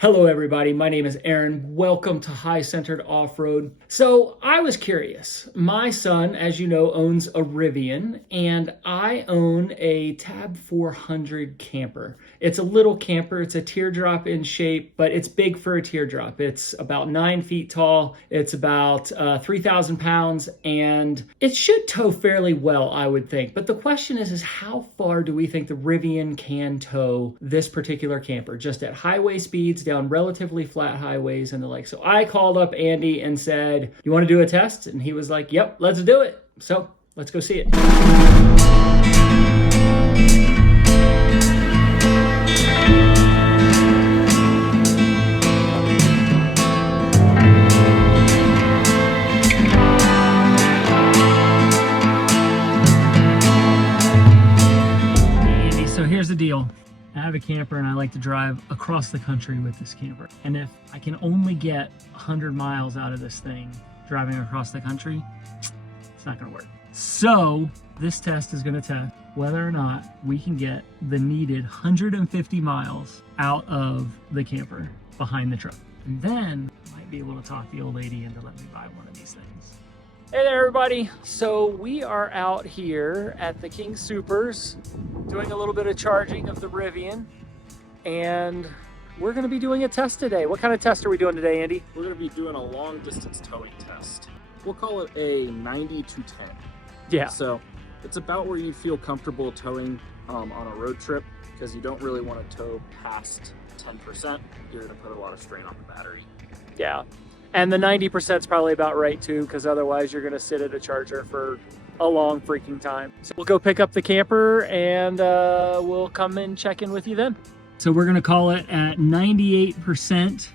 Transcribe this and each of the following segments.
Hello everybody, my name is Aaron. Welcome to High Centered Off-Road. So I was curious. My son, as you know, owns a Rivian and I own a Tab400 camper. It's a little camper, it's a teardrop in shape, but it's big for a teardrop. It's about 9 feet tall, it's about 3,000 pounds, and it should tow fairly well, I would think. But the question is how far do we think the Rivian can tow this particular camper? Just at highway speeds, down relatively flat highways and the like. So I called up Andy and said, you want to do a test? And he was like, yep, let's do it. So let's go see it. Andy, so here's the deal. I have a camper and I like to drive across the country with this camper. And if I can only get 100 miles out of this thing driving across the country, it's not gonna work. So this test is gonna test whether or not we can get the needed 150 miles out of the camper behind the truck. And then I might be able to talk the old lady into letting me buy one of these things. Hey there everybody. So we are out here at the King Supers doing a little bit of charging of the Rivian, and we're going to be doing a test today. What kind of test are we doing today, Andy? We're going to be doing a long distance towing test. We'll call it a 90 to 10. Yeah. So it's about where you feel comfortable towing on a road trip, because you don't really want to tow past 10%. You're going to put a lot of strain on the battery. Yeah. And the 90% is probably about right too, because otherwise you're going to sit at a charger for a long freaking time. So we'll go pick up the camper and we'll come and check in with you then. So we're going to call it at 98%.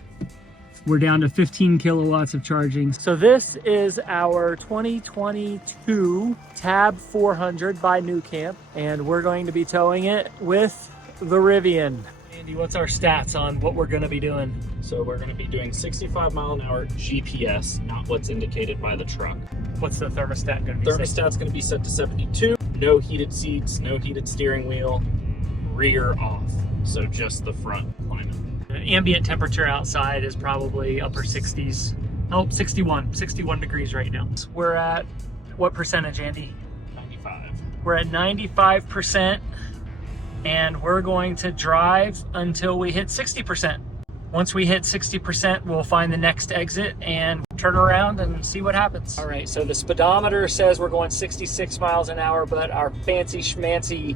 We're down to 15 kilowatts of charging. So this is our 2022 Tab400 by nuCamp, and we're going to be towing it with the Rivian. Andy, what's our stats on what we're going to be doing? So we're going to be doing 65 mile an hour GPS, not what's indicated by the truck. What's the thermostat going to be? Thermostat's going to be set to 72. No heated seats, no heated steering wheel, rear off. So just the front climate. The ambient temperature outside is probably upper 60s. Oh, 61 degrees right now. We're at what percentage, Andy? 95. We're at 95%. And we're going to drive until we hit 60%. Once we hit 60%, we'll find the next exit and turn around and see what happens. All right, so the speedometer says we're going 66 miles an hour, but our fancy schmancy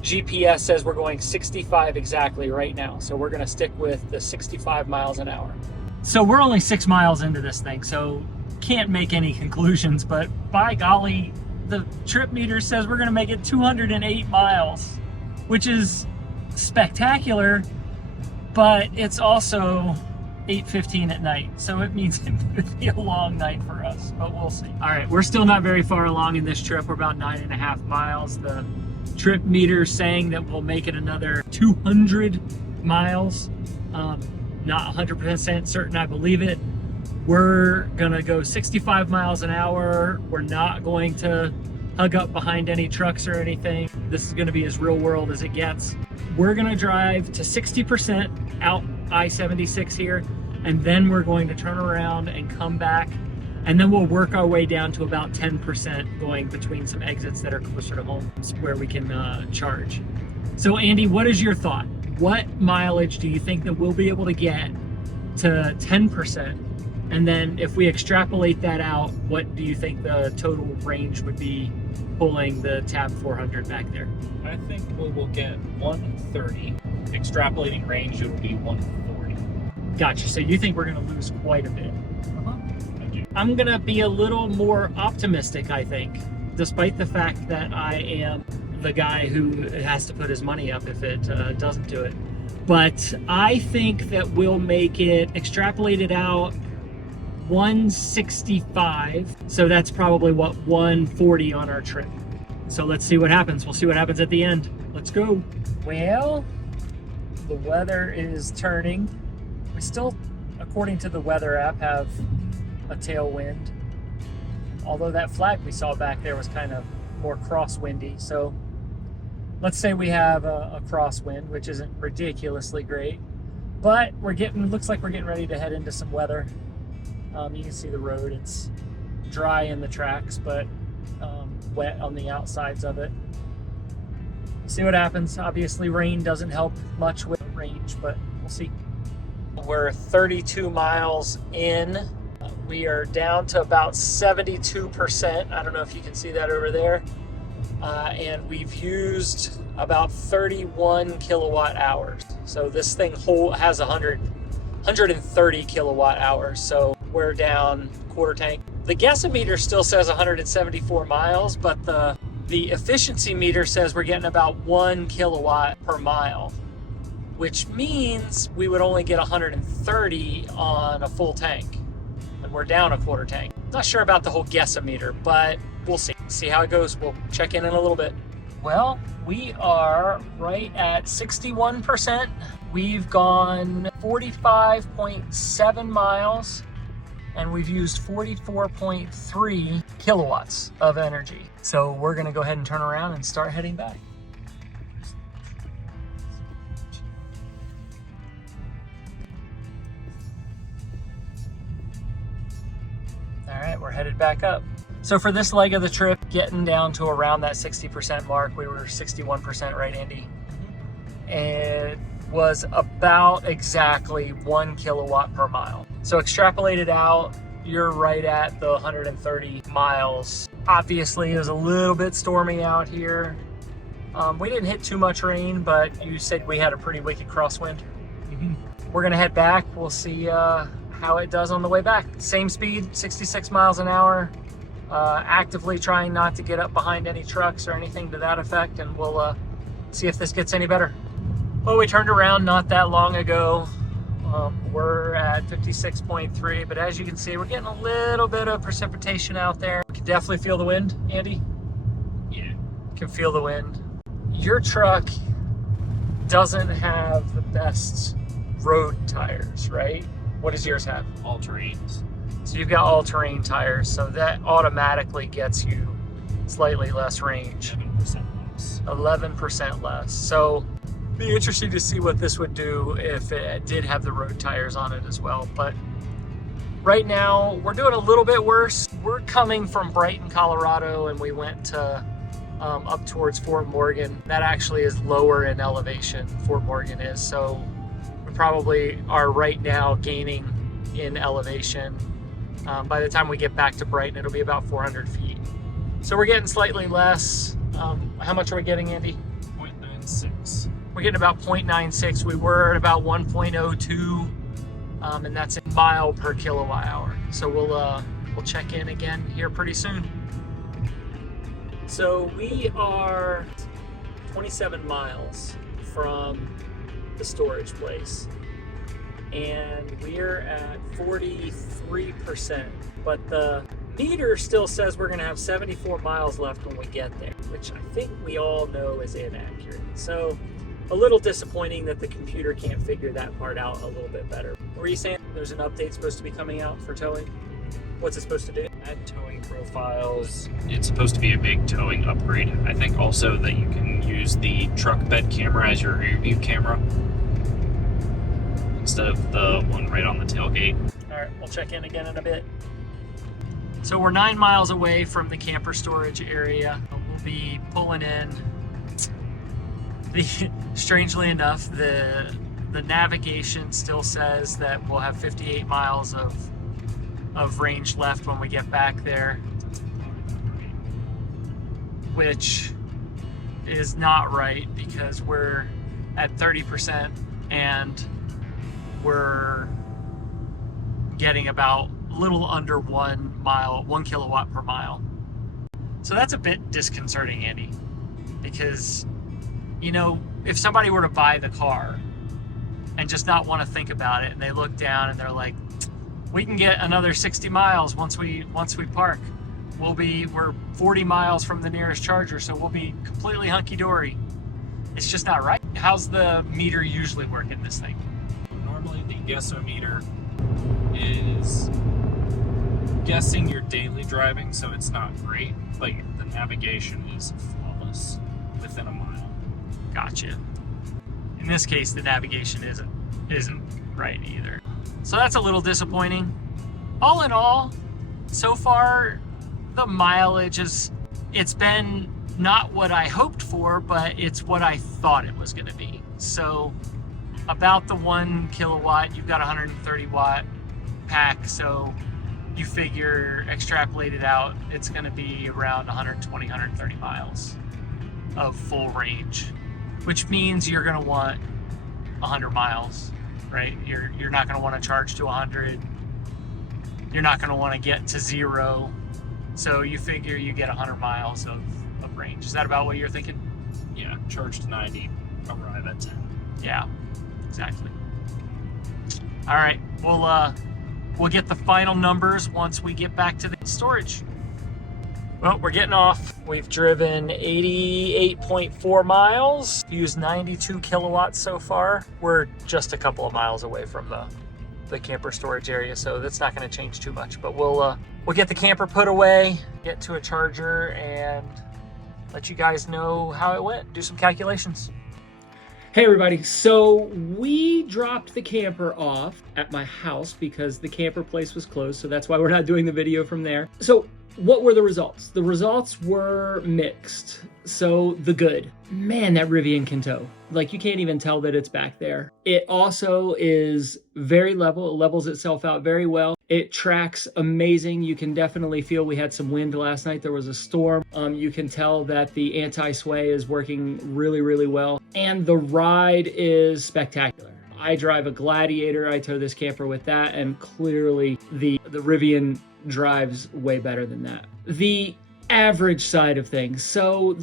GPS says we're going 65 exactly right now. So we're gonna stick with the 65 miles an hour. So we're only 6 miles into this thing, so can't make any conclusions, but by golly, the trip meter says we're gonna make it 208 miles. Which is spectacular, but it's also 8:15 at night. So it means it would be a long night for us, but we'll see. All right, we're still not very far along in this trip. We're about 9.5 miles. The trip meter saying that we'll make it another 200 miles. Not 100% certain I believe it. We're gonna go 65 miles an hour. We're not going to hug up behind any trucks or anything. This is gonna be as real world as it gets. We're gonna drive to 60% out I-76 here, and then we're going to turn around and come back, and then we'll work our way down to about 10% going between some exits that are closer to home where we can charge. So Andy, what is your thought? What mileage do you think that we'll be able to get to 10%? And then if we extrapolate that out, what do you think the total range would be pulling the Tab400 back there? I think we will get 130. Extrapolating range, it will be 140. Gotcha. So you think we're going to lose quite a bit? I do. I'm going to be a little more optimistic, I think, despite the fact that I am the guy who has to put his money up if it doesn't do it. But I think that we'll make it, extrapolated out, 165. So that's probably what, 140 on our trip. So let's see what happens. We'll see what happens at the end. Let's go. Well, the weather is turning. We still, according to the weather app, have a tailwind. Although that flag we saw back there was kind of more crosswindy. So let's say we have a crosswind, which isn't ridiculously great. But looks like we're getting ready to head into some weather. You can see the road, it's dry in the tracks, but wet on the outsides of it. See what happens. Obviously rain doesn't help much with range, but we'll see. We're 32 miles in. We are down to about 72%. I don't know if you can see that over there. And we've used about 31 kilowatt hours. So this thing has 130 kilowatt hours. So we're down quarter tank. The gasometer still says 174 miles, but the efficiency meter says we're getting about 1 kilowatt per mile, which means we would only get 130 on a full tank. And we're down a quarter tank. Not sure about the whole gasometer, but we'll see how it goes. We'll check in a little bit. Well, we are right at 61%. We've gone 45.7 miles and we've used 44.3 kilowatts of energy. So we're gonna go ahead and turn around and start heading back. All right, we're headed back up. So for this leg of the trip, getting down to around that 60% mark, we were 61%, right, Andy? It was about exactly 1 kilowatt per mile. So extrapolated out, you're right at the 130 miles. Obviously, it was a little bit stormy out here. We didn't hit too much rain, but you said we had a pretty wicked crosswind. We're gonna head back. We'll see how it does on the way back. Same speed, 66 miles an hour. Actively trying not to get up behind any trucks or anything to that effect, and we'll see if this gets any better. Well, we turned around not that long ago. We're at 56.3, but as you can see, we're getting a little bit of precipitation out there. We can definitely feel the wind, Andy? Yeah, can feel the wind. Your truck doesn't have the best road tires, right? What does yours have? All terrains. So you've got all-terrain tires, so that automatically gets you slightly less range. 11% less. 11% less. So be interesting to see what this would do if it did have the road tires on it as well. But right now we're doing a little bit worse. We're coming from Brighton, Colorado, and we went to up towards Fort Morgan. That actually is lower in elevation, Fort Morgan is. So we probably are right now gaining in elevation. By the time we get back to Brighton, it'll be about 400 feet. So we're getting slightly less. How much are we getting, Andy? 0.96. We're getting about 0.96. We were at about 1.02, and that's a mile per kilowatt hour. So we'll check in again here pretty soon. So we are 27 miles from the storage place, and we're at 43%, but the meter still says we're gonna have 74 miles left when we get there, which I think we all know is inaccurate. So a little disappointing that the computer can't figure that part out a little bit better. Were you saying there's an update supposed to be coming out for towing? What's it supposed to do? Add towing profiles. It's supposed to be a big towing upgrade. I think also that you can use the truck bed camera as your rear view camera instead of the one right on the tailgate. All right, we'll check in again in a bit. So we're 9 miles away from the camper storage area. We'll be pulling in. Strangely enough, the navigation still says that we'll have 58 miles of range left when we get back there, which is not right because we're at 30% and we're getting about a little under 1 kilowatt per mile. So that's a bit disconcerting, Andy, because, you know, if somebody were to buy the car and just not want to think about it, and they look down and they're like, we can get another 60 miles once we park. We're 40 miles from the nearest charger, so we'll be completely hunky-dory. It's just not right. How's the meter usually work in this thing? Normally the guessometer is guessing your daily driving, so it's not great, but the navigation is flawless within a mile. Gotcha. In this case, the navigation isn't right either. So that's a little disappointing. All in all, so far, the mileage it's been not what I hoped for, but it's what I thought it was gonna be. So about the 1 kilowatt, you've got a 130 watt pack, so you figure extrapolate it out, it's gonna be around 120, 130 miles of full range, which means you're gonna want 100 miles, right? You're not gonna wanna charge to 100. You're not gonna wanna get to 0. So you figure you get 100 miles of range. Is that about what you're thinking? Yeah, charge to 90, arrive at 10. Yeah, exactly. All right, we'll get the final numbers once we get back to the storage. Well, we're getting off. We've driven 88.4 miles, used 92 kilowatts so far. We're just a couple of miles away from the camper storage area, so that's not going to change too much. But we'll get the camper put away, get to a charger, and let you guys know how it went. Do some calculations. Hey everybody, so we dropped the camper off at my house because the camper place was closed, so that's why we're not doing the video from there. So what were the results? The results were mixed. So the good, man, that Rivian can tow. Like, you can't even tell that it's back there. It also is very level. It levels itself out very well. It tracks amazing. You can definitely feel we had some wind last night. There was a storm. You can tell that the anti-sway is working really, really well. And the ride is spectacular. I drive a Gladiator. I tow this camper with that, and clearly the Rivian drives way better than that. The average side of things, so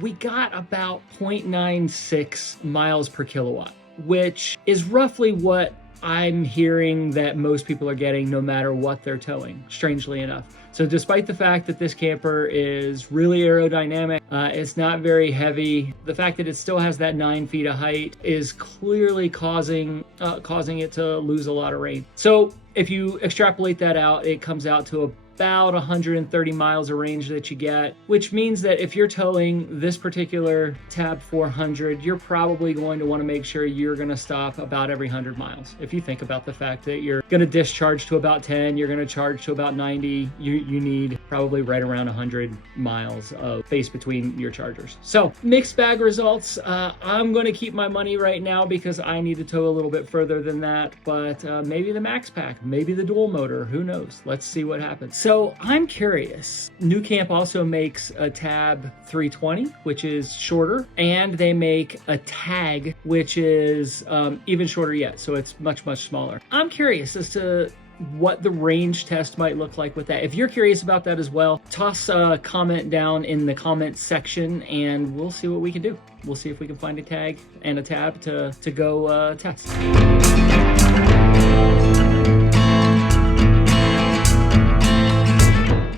we got about 0.96 miles per kilowatt, which is roughly what I'm hearing that most people are getting no matter what they're towing, strangely enough. So despite the fact that this camper is really aerodynamic, it's not very heavy, the fact that it still has that 9 feet of height is clearly causing it to lose a lot of range. So if you extrapolate that out, it comes out to about 130 miles of range that you get, which means that if you're towing this particular Tab400, you're probably going to want to make sure you're going to stop about every 100 miles. If you think about the fact that you're going to discharge to about 10, you're going to charge to about 90, you need probably right around 100 miles of space between your chargers. So mixed bag results. I'm going to keep my money right now because I need to tow a little bit further than that, but maybe the max pack, maybe the dual motor, who knows? Let's see what happens. So I'm curious. nuCamp also makes a Tab320, which is shorter, and they make a Tag, which is even shorter yet. So it's much, much smaller. I'm curious as to what the range test might look like with that. If you're curious about that as well, toss a comment down in the comments section and we'll see what we can do. We'll see if we can find a Tag and a Tab to go test.